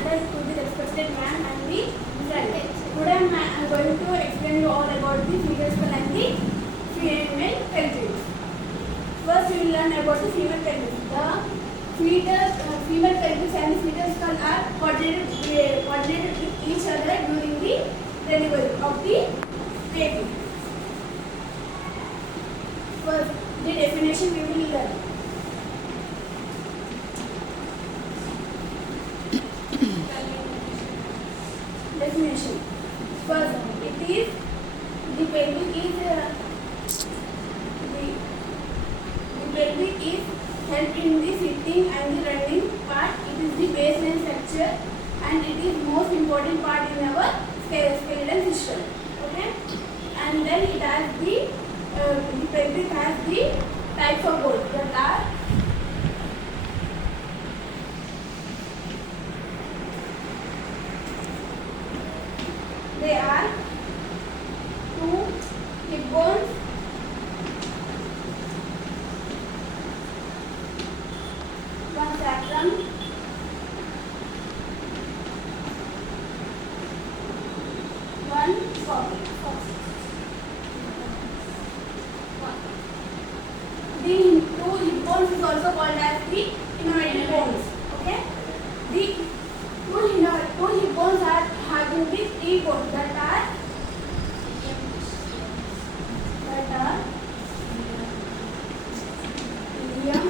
attached to the respected man and the friend. Today I am going to explain you all about the female skull and the female pelvis. First we will learn about the female pelvis. The female pelvis and the fetal skull are coordinated with each other during the delivery of the baby. First, the definition we will learn. Definition. First, the pelvic is help in the sitting and the running part. It is the baseline structure and it is most important part in our skeletal system. Okay, and then it has the pelvic has the types of bones that are two hip bones, one sacrum, one coccyx. The two hip bones is also called as the innovative bones. Okay, the two hip bones are having the three bones that are ilium,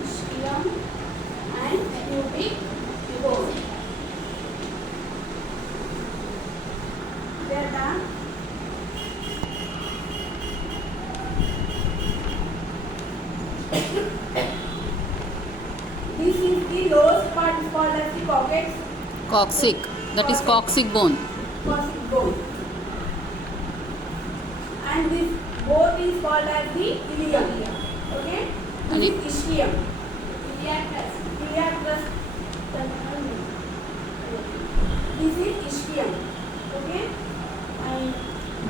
ischium and pubic bone. This is the lowest part is called as the coccyx. Coccyx. That is coccyx bone. Coccyx bone. And this both is called as the ilium. Okay. And This is ischium. Iliac crest. This is ischium. Okay. And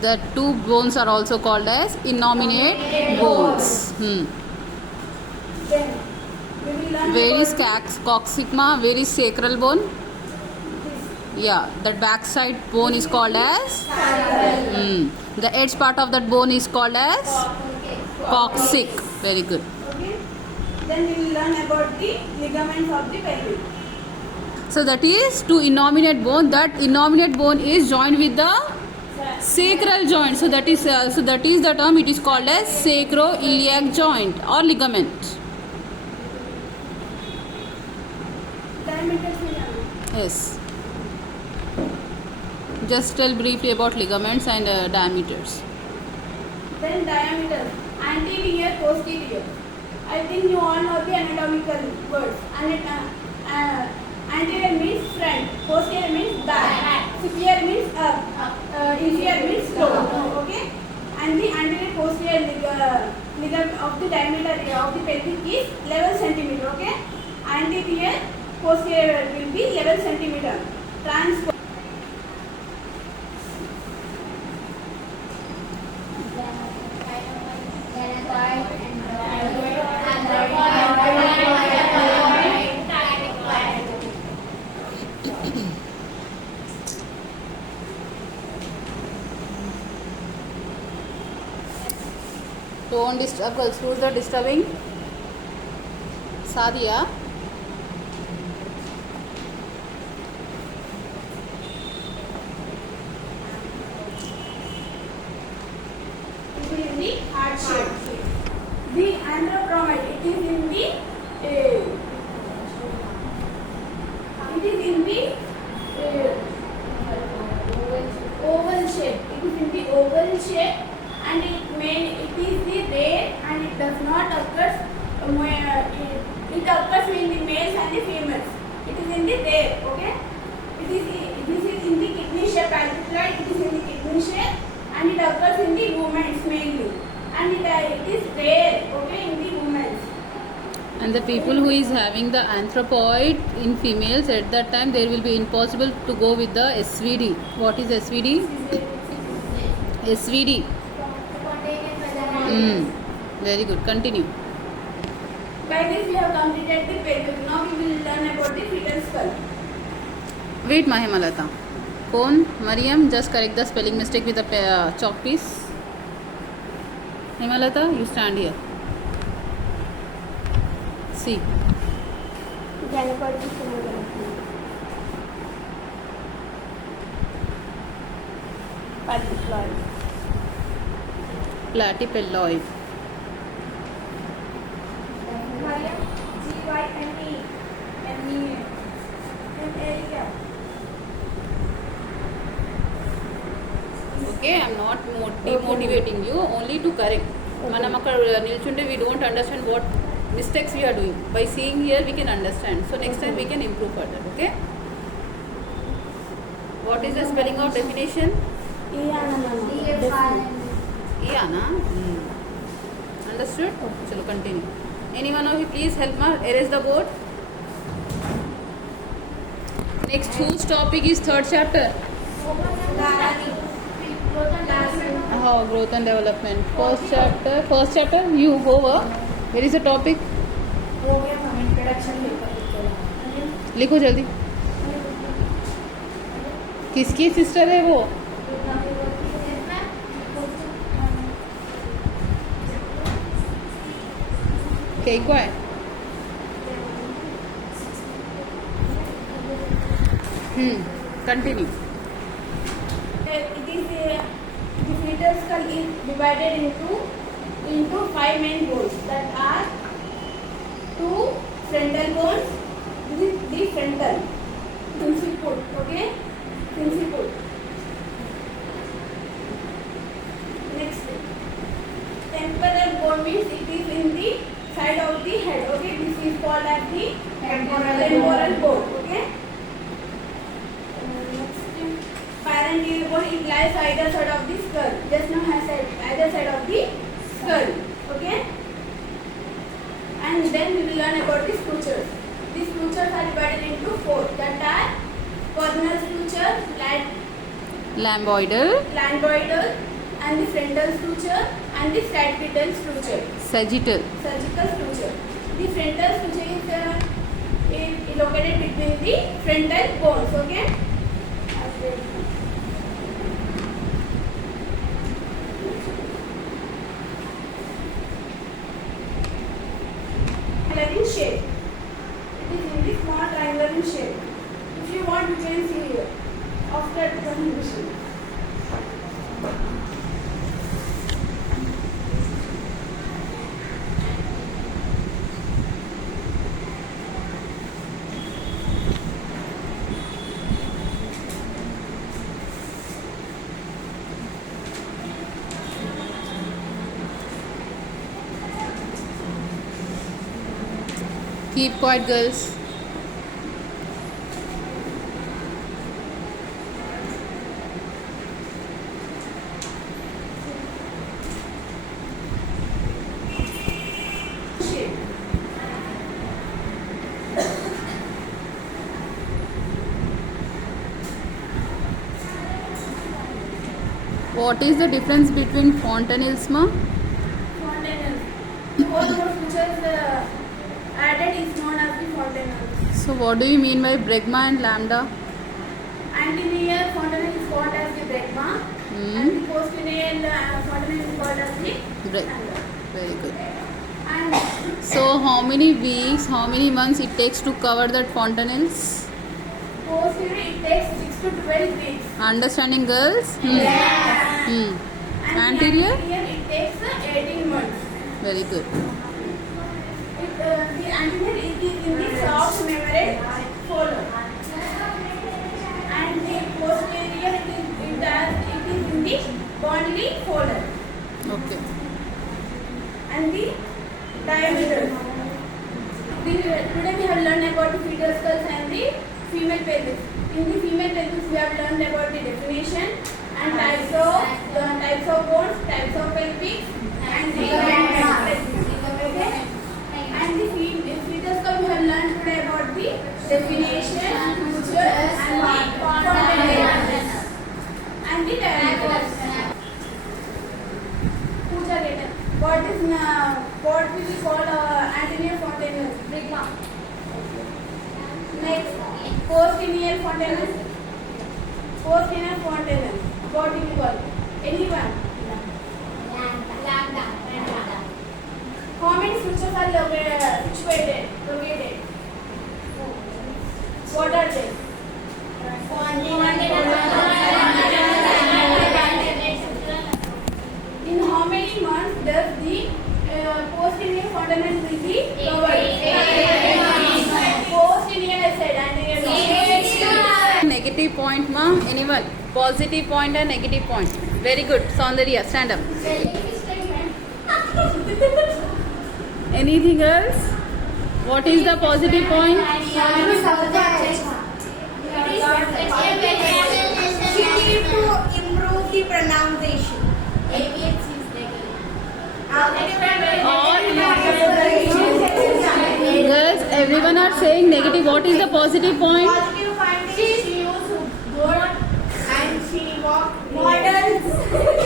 The two bones are also called as innominate bones. then we will learn Where is about coccyx? Where is sacral bone? this. Yeah, that backside bone is called as. The edge part of that bone is called as coccyx. Very good. Okay. Then we will learn about the ligaments of the pelvis. So that is to innominate bone. That innominate bone is joined with the sacral joint. So that is the term. It is called as sacroiliac joint or ligament. Diameters we learn. Yes. Just tell briefly about ligaments and diameters. Then diameter, anterior, posterior. I think you all know the anatomical words. Anterior means front, posterior means back, superior means up, inferior means low. Okay, and the anterior posterior ligament of the diameter of the pelvic is 11 centimeter. Okay, anterior posterior will be 11 centimeter. Transverse. Don't disturb girls. Who's the disturbing? Sadia. It is in the heart shape. The anthropoid, it is in the oval shape. It is in the oval shape, and it is the rare and it does not occur. It occurs in the males and the females. It is in the rare. Okay. This is in the kidney shape. It is in the kidney shape, and it occurs in the women mainly. And it is rare. Okay, in the women. And the people who is having the anthropoid in females, at that time there will be impossible to go with the SVD. What is SVD? SVD. Very good. Continue. By this we have completed the pelvic. Now we will learn about skull. Wait, Mahimalata. Kon, Mariam, just correct the spelling mistake with the chalk piece. Himalata, you stand here. See. Platypelloid. Okay, I am not demotivating you, only to correct. మనం అక్కడ నిల్చుంటే we don't understand what mistakes we are doing. By seeing here we can understand. So next time we can improve further. Okay. What is the spelling of definition? Iana. Understood? Chalo continue. Anyone of you please help me erase the board. Next whose topic is third chapter? Oh, growth and development. First chapter. You over. Where is the topic? लिखो जल्दी. किसकी sister है वो? केको है. Continue. The fetal skull is divided into 5 main bones that are 2 frontal bones. This is the frontal principal. Okay, principal. Next, temporal bone means it is in the side of the head. Okay, this is called as the temporal bone. Okay. Paranterial bone, it lies either side of the skull. Just now has either side of the skull. Okay. And then we will learn about the sutures. These sutures are divided into 4. That are coronal suture, Lamboidal, and the frontal suture and the sagittal suture. Sagittal. Surgical suture. The frontal suture is located between the frontal bones. Okay. In shape. It is in the small triangular in shape. If you want, you can see here after the condition. Keep quiet, girls. Shape. What is the difference between fontanelles, ma? Fontanelles. All those sutures added is known as the fontanelle. So what do you mean by bregma and lambda? Anterior fontanelle is called as the bregma, and the posterior fontanelle is called as the lambda. Very good. And So how many weeks, how many months it takes to cover that fontanelles? posterior it takes 6 to 12 weeks. Understanding, girls? Yeah. Hmm. And Anterior? the anterior it takes 18 months. Very good. The anterior it is in the soft membrane follower, and the posterior it is in the bony folder. Okay. And the diameter. Today we have learned about the fetal skulls and the female pelvis. In the female pelvis we have learned about the definition and types of bones, types of pelvic, and the pelvis. Okay? And the fetal skull we have learned today about the definition, suture, and the fontanelle and the diameter. What will we call anterior fontanelle? Next. Post-lineal fontanelle. Post-lineal fontanelle. Botanical. Anyone? Lambda. How many switches are situated? What are they? In how many months does the post-lineal fontanelle will be covered? Post-lineal I said and Negative point, ma. Anyone? Positive point and negative point. Very good. Soundarya, stand up. Anything else? What is the positive point? Improve the pronunciation. Girls, everyone are saying negative. What is the positive point? Positive point is she used good and she walked Models.